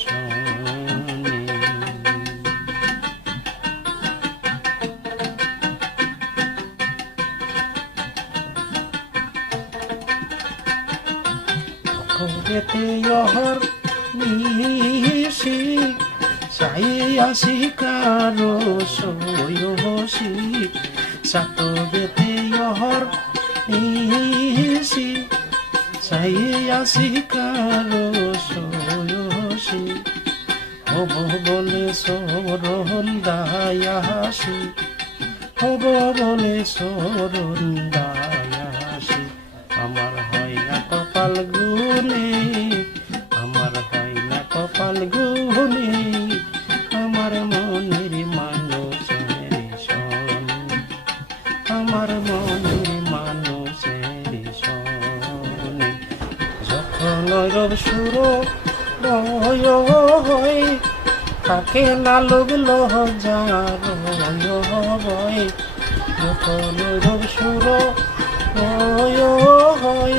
শোনে। করেতে অহর নিশি চাইয়া শিকারো সয়সী সাতবেতে অহর নিশি চাইয়া শিকারো সয়সী হব বলে সরণ দায়াসী হব বলে সরণ দায়াসী আমার হয় না কপাল গুনে আমার হয় না কপাল গুনে আমার মনের মানুষের শোনে আমার মনের মানুষের শোনে যখন রব সুর হয় থাকে না লোক লহজার হয় যখন রব সুর হয়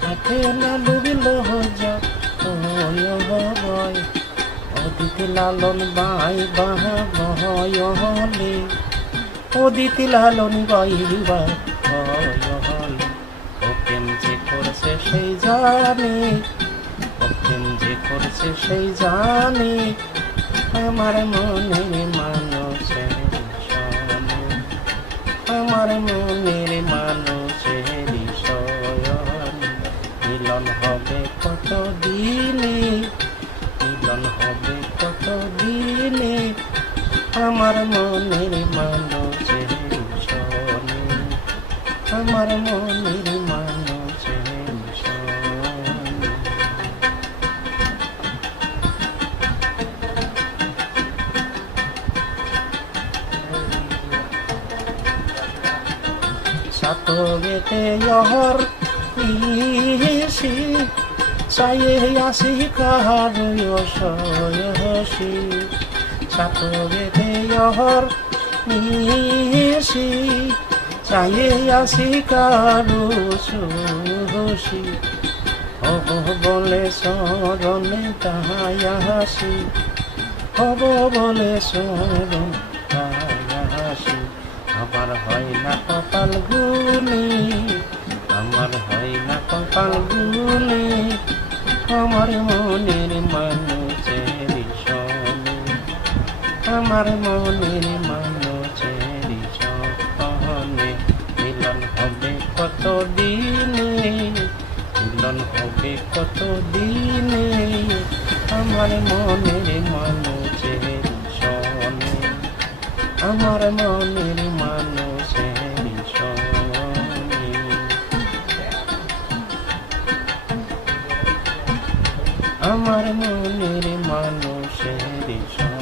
থাকে না লোক লহজা হয় অদিতি লালন বাই বাহা হলে অদিতি লালন গাইবা হলে ও প্রেম যে করছে সেই জানে ও প্রেম যে করছে সেই জানে আমার মনের মানুষের শোনে আমার মনের মানুষের শয়নে মিলন হবে কত দিনে মিলন হবে কত দিনে আমার মনের মানুষের শোনে আমার মনের মানুষের শোনে। সাতবেতে অহর নিশি চাইয়া শিকার সয়সী সাতবেতে অহর নিশি চাইয়া শিকার সয়সী হব বলে সরণে দায়াসী হব বলে সরণ দায়াসী আমার হয় না কপাল গুনে আমার হয় না কপাল গুনে আমার মনের মানুষের শোনে আমার মনের মানুষের শোনে মিলন হবে কত দিনে মিলন হবে কত দিনে আমার মনের মানুষের শোনে আমার মনের মানুষের শোনে আমার মনের মানুষের শোনে।